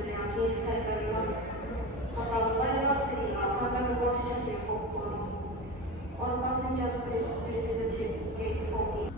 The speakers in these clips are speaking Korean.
充電は禁止されております。また、モバイルバッテリーは短絡防止処置を行い、All passengers please proceed to gate 14.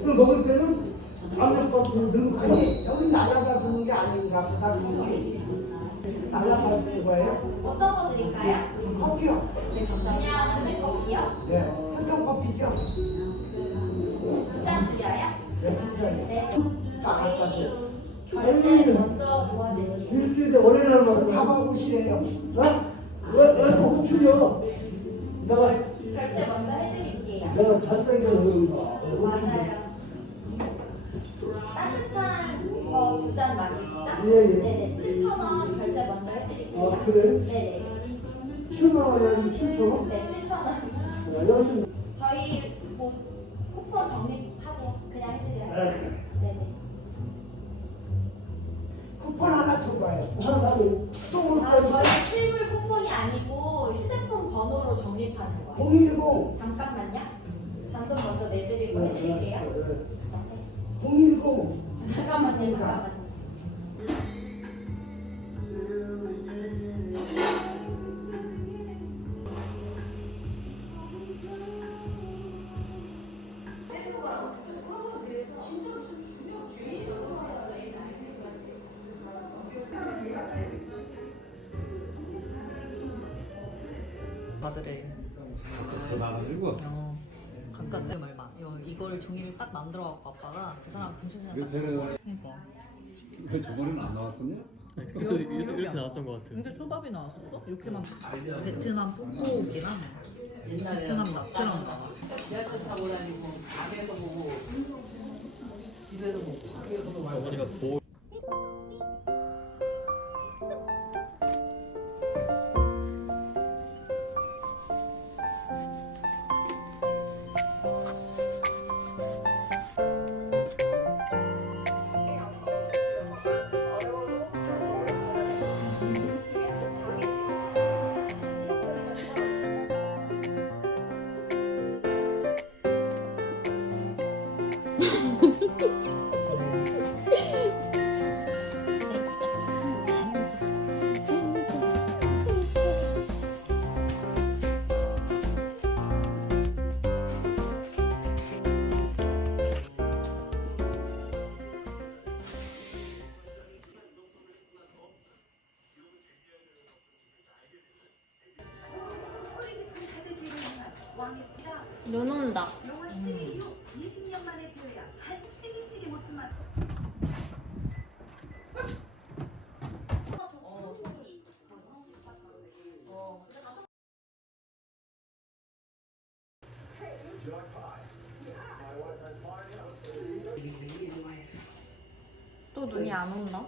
그걸 먹을 때는 안될 것 같은 아니, 여기 날아다 주는 게 아닌가 보다. 날아다 주는 거예요? 어떤 거 드릴까요? 커피요. 네, 감사합니다. 블랙커피요? 네, 포토커피죠? 두 잔 드려요? 네, 두 잔이요. 네. 자, 갖다 줘. 결제 먼저 도와드릴게요. 일주일에 어린이날 먹으면 가봐보시래요. 어? 왜또 호출이요? 내가 결제 먼저 해드릴게요. 내가 잘생겨서 그런가? 맞아요. 따뜻한 거 두 잔 맞으시죠? 예, 예. 네네. 7,000원 결제 먼저 해드릴게요. 아 그래? 네네. 7만 원이 아니고 7천 원? 네, 7,000원. 여튼 저희 뭐 쿠폰 적립하세요. 그냥 해드려요. 네네. 쿠폰 하나 줘봐요. 하나 더 똥으로 아, 꺼지. 저희 실물 쿠폰이 아니고 휴대폰 번호로 적립하는 거예요. 010, 잠깐만요. 잔돈 먼저 내드리고 해드릴게요. 네. 010. 잠깐만요, 잠깐만요. 아들의 각각 그 말만 이걸 종이를 딱 만들어 갖고 아빠가 그 사람 금수저에 딱 쟤는 그러니까 왜 저번에는 안 나왔었냐? 그래서 이렇게 나왔던 것 같아요. 근데 초밥이 나왔었어? 이렇게만 베트남 푸꾸옥이랑 베트남 나트랑 나와. 지하철 타고 다니고 밤에도 보고 집에도 보고 학교에도 보고 어머니가 보 눈 온다. 영화 시리 이후 20년 만에 지어야 한 최민식의 모습만. 또 눈이 안 온다.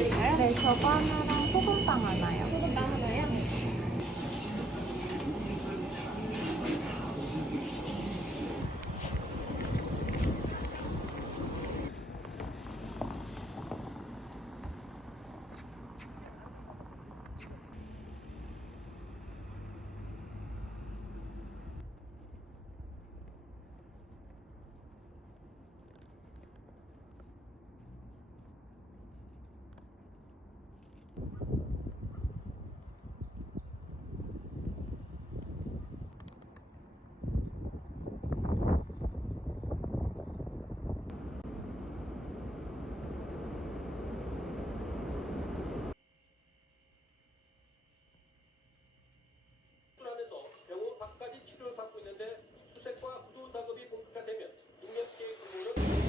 드릴까요? 네, 저거 하나랑 소금빵 하나요. 소금빵 하나요? 하면서 병원 밖까지 치료를 받고 있는데 수색과 구조 작업이 본격화되면 인력 계획 근무는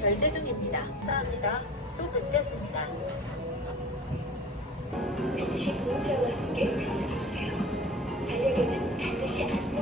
결제 중입니다. 감사합니다. 또 뵙겠습니다. 반드시 보호자와 함께 탑승해주세요. 달력에는 반드시 안내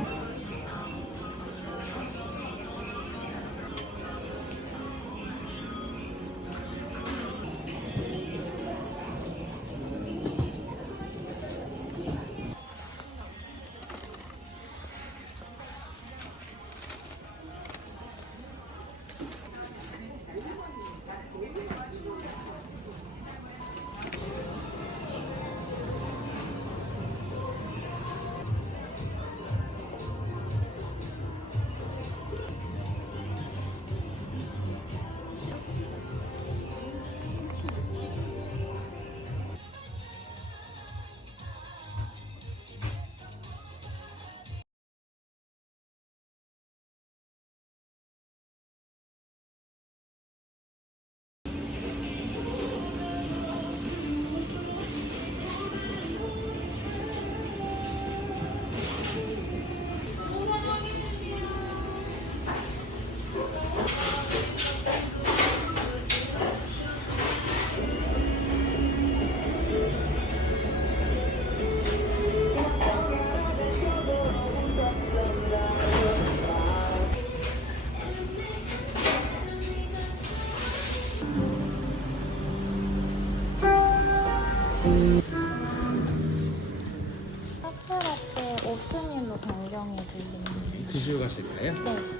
걸로 변경해 주시면 돼요. 드시고 가실까요? 네.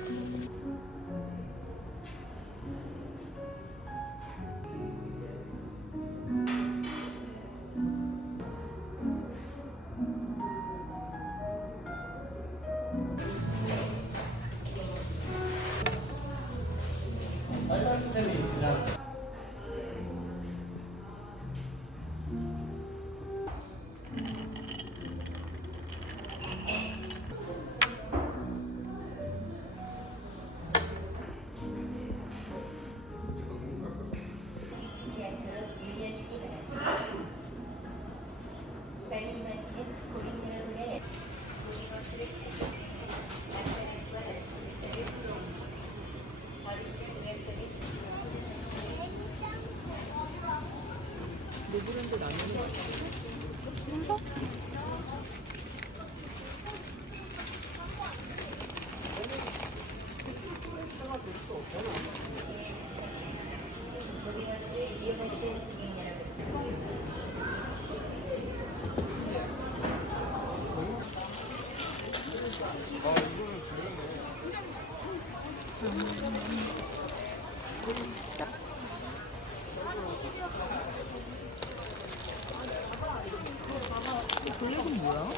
블랙은 뭐야?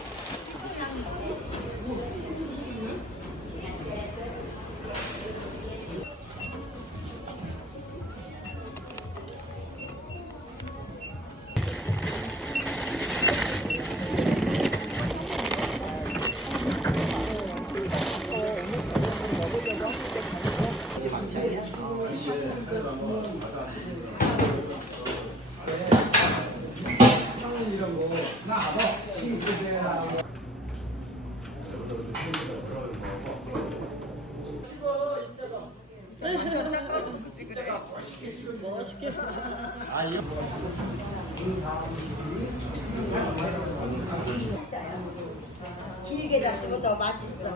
길게 잡수면 더 맛있어.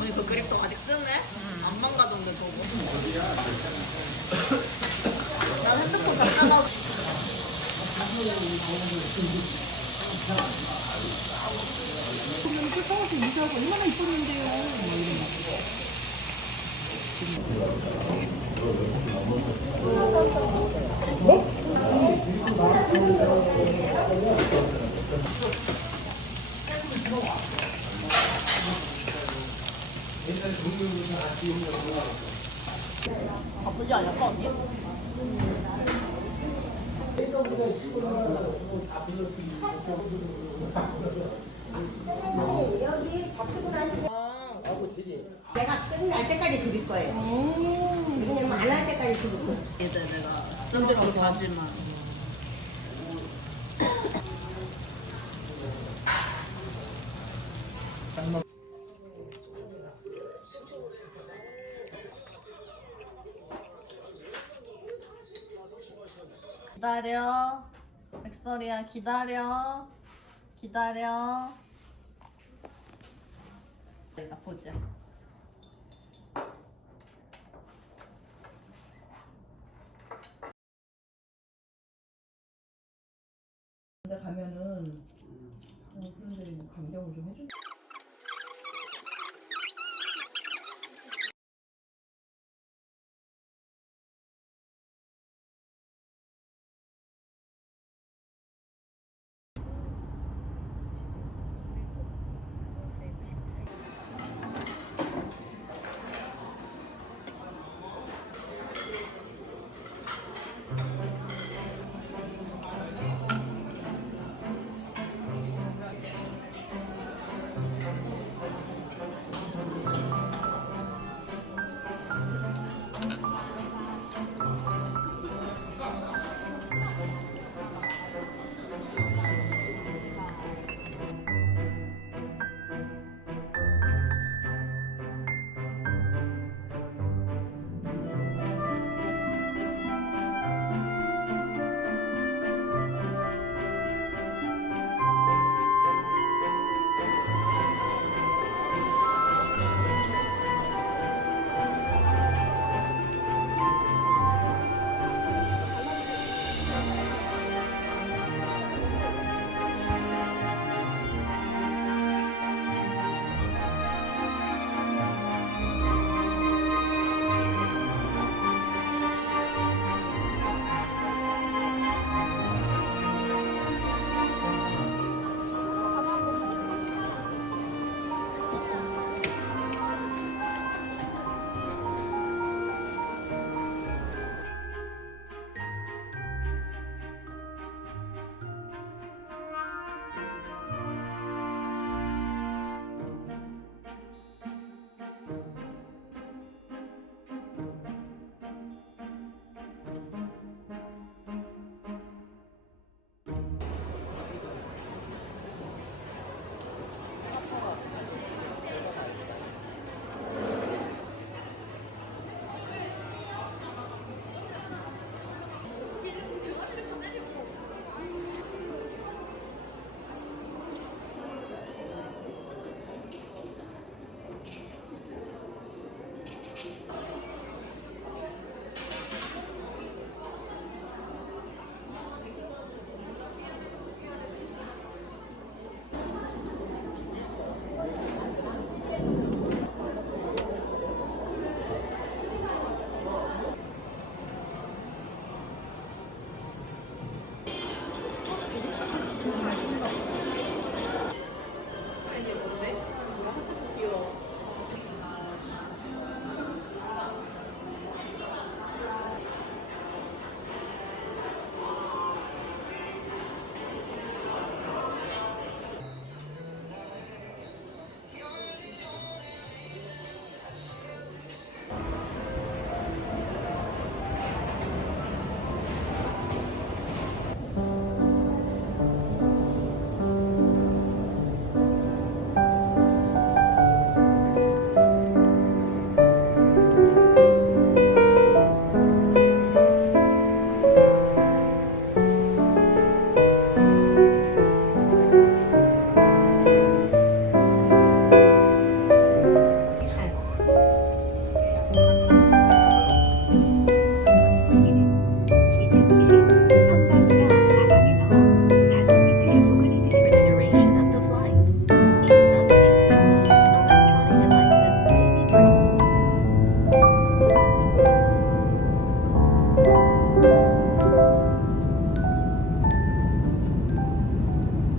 언니 그 그립도 아직 쓰네? 안 망가졌는데 저거. 난 핸드폰 잠깐만. 그러면 꿀빵에서 이사하고 얼마나 이뻤는데요. 바쁘지 않을까 언니? 여기 잡수고 나시면 내가 끝날 때까지 그릴 거예요. 왜냐면 안 할 때까지 그릴 거예요. 이제 내가 쌤들하고 자지만. 기다려. 백설이야 기다려. 기다려. 나 보자. 근데 가면은 그런데 감경을 좀 해준다.